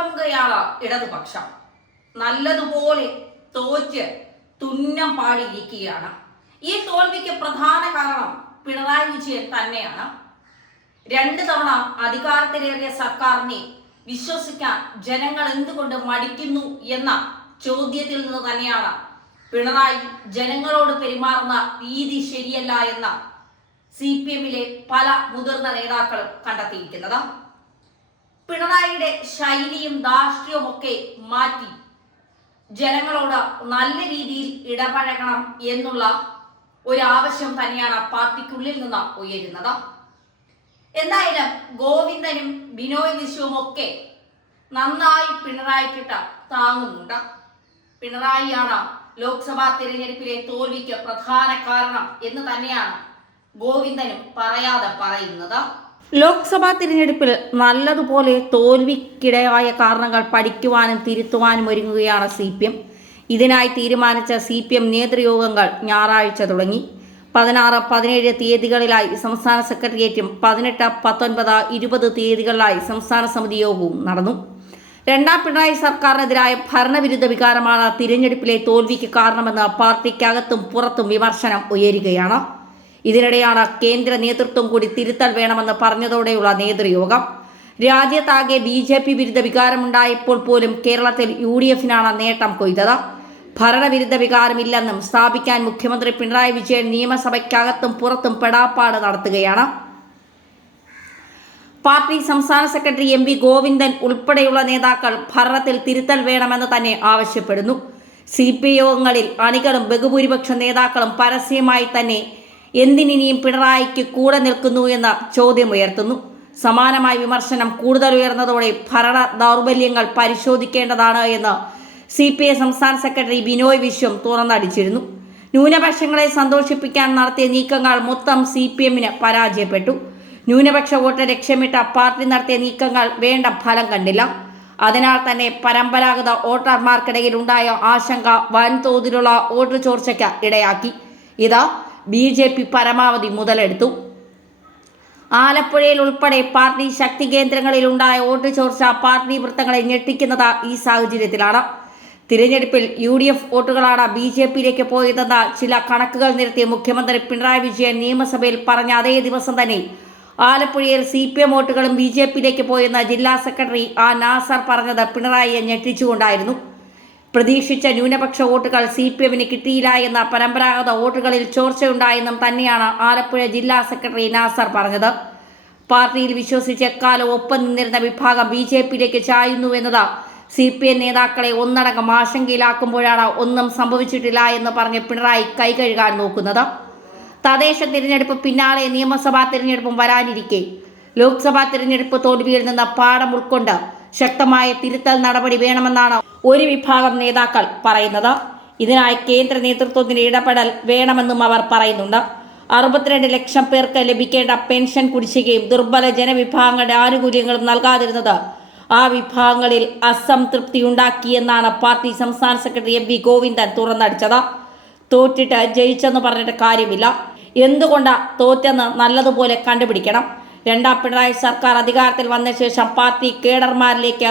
പിറങ്ങുകയാണ് ഇടതുപക്ഷം. നല്ലതുപോലെ തോറ്റ് തുന്നം പാടിയിരിക്കുകയാണ്. ഈ തോൽവിക്ക് പ്രധാന കാരണം പിണറായി വിജയൻ തന്നെയാണ്. 2 തവണ അധികാരത്തിലേറിയ സർക്കാരിനെ വിശ്വസിക്കാൻ ജനങ്ങൾ എന്തുകൊണ്ട് മടിക്കുന്നു എന്ന ചോദ്യത്തിൽ നിന്ന് തന്നെയാണ് പിണറായി ജനങ്ങളോട് പെരുമാറുന്ന രീതി ശരിയല്ല എന്ന CPM-ലെ പല മുതിർന്ന നേതാക്കളും കണ്ടെത്തിയിരിക്കുന്നത്. പിണറായിയുടെ ശൈലിയും ധാർഷ്ട്യവും ഒക്കെ മാറ്റി ജനങ്ങളോട് നല്ല രീതിയിൽ ഇടപഴകണം എന്നുള്ള ഒരു ആവശ്യം തന്നെയാണ് പാർട്ടിക്കുള്ളിൽ നിന്ന് ഉയരുന്നത്. എന്തായാലും ഗോവിന്ദനും ബിനോയ് വിശ്വവും ഒക്കെ നന്നായി പിണറായിക്കിട്ട് താങ്ങുന്നുണ്ട്. പിണറായിയാണ് ലോക്സഭാ തിരഞ്ഞെടുപ്പിലെ തോൽവിക്ക് പ്രധാന കാരണം എന്ന് തന്നെയാണ് ഗോവിന്ദനും പറയാതെ പറയുന്നത്. ലോക്സഭാ തിരഞ്ഞെടുപ്പിൽ നല്ലതുപോലെ തോൽവിക്കിടയായ കാരണങ്ങൾ പഠിക്കുവാനും തിരുത്തുവാനും ഒരുങ്ങുകയാണ് CPM. ഇതിനായി തീരുമാനിച്ച CPM നേതൃയോഗങ്ങൾ ഞായറാഴ്ച തുടങ്ങി. 16, 17 തീയതികളിലായി സംസ്ഥാന സെക്രട്ടേറിയറ്റും 18, 19, 20 തീയതികളിലായി സംസ്ഥാന സമിതി യോഗവും നടന്നു. രണ്ടാം പിണറായി സർക്കാരിനെതിരായ ഭരണവിരുദ്ധ വികാരമാണ് തിരഞ്ഞെടുപ്പിലെ തോൽവിക്ക് കാരണമെന്ന് പാർട്ടിക്കകത്തും പുറത്തും വിമർശനം ഉയരുകയാണ്. ഇതിനിടെയാണ് കേന്ദ്ര നേതൃത്വം കൂടി തിരുത്തൽ വേണമെന്ന് പറഞ്ഞതോടെയുള്ള നേതൃയോഗം. രാജ്യത്താകെ BJP വിരുദ്ധ വികാരമുണ്ടായപ്പോൾ പോലും കേരളത്തിൽ UDF-നാണ് നേട്ടം കൊയ്തത്. ഭരണവിരുദ്ധ വികാരമില്ലെന്നും സ്ഥാപിക്കാൻ മുഖ്യമന്ത്രി പിണറായി വിജയൻ നിയമസഭയ്ക്കകത്തും പുറത്തും പെടാപ്പാട് നടത്തുകയാണ്. പാർട്ടി സംസ്ഥാന സെക്രട്ടറി MV ഗോവിന്ദൻ ഉൾപ്പെടെയുള്ള നേതാക്കൾ ഭരണത്തിൽ തിരുത്തൽ വേണമെന്ന് തന്നെ ആവശ്യപ്പെടുന്നു. CPI യോഗങ്ങളിൽ അണികളും ബഹുഭൂരിപക്ഷ നേതാക്കളും പരസ്യമായി തന്നെ എന്തിനിയും പിണറായിക്ക് കൂടെ നിൽക്കുന്നു എന്ന ചോദ്യമുയർത്തുന്നു. സമാനമായ വിമർശനം കൂടുതൽ ഉയർന്നതോടെ ഭരണ ദൗർബല്യങ്ങൾ പരിശോധിക്കേണ്ടതാണ് എന്ന് CPI സംസ്ഥാന സെക്രട്ടറി ബിനോയ് വിശ്വം തുറന്നടിച്ചിരുന്നു. ന്യൂനപക്ഷങ്ങളെ സന്തോഷിപ്പിക്കാൻ നടത്തിയ നീക്കങ്ങൾ മൊത്തം CPM-ന് പരാജയപ്പെട്ടു. ന്യൂനപക്ഷ വോട്ട് ലക്ഷ്യമിട്ട പാർട്ടി നടത്തിയ നീക്കങ്ങൾ വേണ്ട ഫലം കണ്ടില്ല. അതിനാൽ തന്നെ പരമ്പരാഗത വോട്ടർമാർക്കിടയിൽ ഉണ്ടായ ആശങ്ക വൻതോതിലുള്ള വോട്ട് ചോർച്ചയ്ക്ക് ഇടയാക്കി. ഇത് BJP പരമാവധി മുതലെടുത്തു. ആലപ്പുഴയിൽ ഉൾപ്പെടെ പാർട്ടി ശക്തി കേന്ദ്രങ്ങളിൽ ഉണ്ടായ വോട്ട് ചോർച്ച പാർട്ടി വൃത്തങ്ങളെ ഞെട്ടിക്കുന്നത് ഈ സാഹചര്യത്തിലാണ്. തിരഞ്ഞെടുപ്പിൽ UDF വോട്ടുകളാണ് BJP-യിലേക്ക് പോയതെന്ന ചില കണക്കുകൾ നിരത്തി മുഖ്യമന്ത്രി പിണറായി വിജയൻ നിയമസഭയിൽ പറഞ്ഞ അതേ ദിവസം തന്നെ ആലപ്പുഴയിൽ CPM വോട്ടുകളും BJP-യിലേക്ക് പോയെന്ന് ജില്ലാ സെക്രട്ടറി നാസർ പറഞ്ഞത് പിണറായിയെ ഞെട്ടിച്ചുകൊണ്ടായിരുന്നു. പ്രതീക്ഷിച്ച ന്യൂനപക്ഷ വോട്ടുകൾ CPM-ന് കിട്ടിയില്ല എന്ന പരമ്പരാഗത വോട്ടുകളിൽ ചോർച്ചയുണ്ടായെന്നും തന്നെയാണ് ആലപ്പുഴ ജില്ലാ സെക്രട്ടറി നാസർ പറഞ്ഞത്. പാർട്ടിയിൽ വിശ്വസിച്ച് എക്കാലം ഒപ്പം നിന്നിരുന്ന വിഭാഗം BJP-യിലേക്ക് ചായുന്നുവെന്നത് CPM നേതാക്കളെ ഒന്നടങ്കം ആശങ്കയിലാക്കുമ്പോഴാണ് ഒന്നും സംഭവിച്ചിട്ടില്ല എന്ന് പറഞ്ഞ് പിണറായി കൈകഴുകാൻ നോക്കുന്നത്. തദ്ദേശ തിരഞ്ഞെടുപ്പ് പിന്നാലെ നിയമസഭാ തിരഞ്ഞെടുപ്പും വരാനിരിക്കെ ലോക്സഭാ തിരഞ്ഞെടുപ്പ് തോൽവിയിൽ നിന്ന് പാഠം ഉൾക്കൊണ്ട് ശക്തമായ തിരുത്തൽ നടപടി വേണമെന്നാണ് ഒരു വിഭാഗം നേതാക്കൾ പറയുന്നത്. ഇതിനായി കേന്ദ്ര നേതൃത്വത്തിന്റെ ഇടപെടൽ വേണമെന്നും അവർ പറയുന്നുണ്ട്. 62 ലക്ഷം പേർക്ക് ലഭിക്കേണ്ട പെൻഷൻ കുടിശ്ശികയും ദുർബല ജനവിഭാഗങ്ങളുടെ ആനുകൂല്യങ്ങളും നൽകാതിരുന്നത് ആ വിഭാഗങ്ങളിൽ അസംതൃപ്തി ഉണ്ടാക്കിയെന്നാണ് പാർട്ടി സംസ്ഥാന സെക്രട്ടറി MV ഗോവിന്ദൻ തുറന്നടിച്ചത്. തോറ്റിട്ട് ജയിച്ചെന്ന് പറഞ്ഞിട്ട് കാര്യമില്ല, എന്തുകൊണ്ടാ തോറ്റെന്ന് നല്ലതുപോലെ കണ്ടുപിടിക്കണം. രണ്ടാം പിണറായി സർക്കാർ അധികാരത്തിൽ വന്ന ശേഷം പാർട്ടി കേഡർമാരിലേക്ക്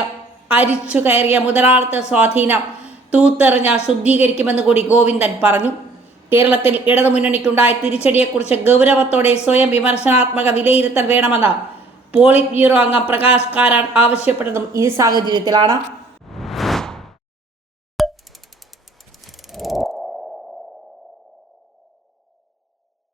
അരിച്ചു കയറിയ മുതലാളിത്ത സ്വാധീനം തൂത്തെറിഞ്ഞ് ശുദ്ധീകരിക്കുമെന്ന് കൂടി ഗോവിന്ദൻ പറഞ്ഞു. കേരളത്തിൽ ഇടതുമുന്നണിക്കുണ്ടായ തിരിച്ചടിയെക്കുറിച്ച് ഗൗരവത്തോടെ സ്വയം വിമർശനാത്മക വിലയിരുത്തൽ വേണമെന്ന് പോളിറ്റ് ബ്യൂറോ അംഗം പ്രകാശ് കാരാട്ട് ആവശ്യപ്പെട്ടതും ഈ സാഹചര്യത്തിലാണ്.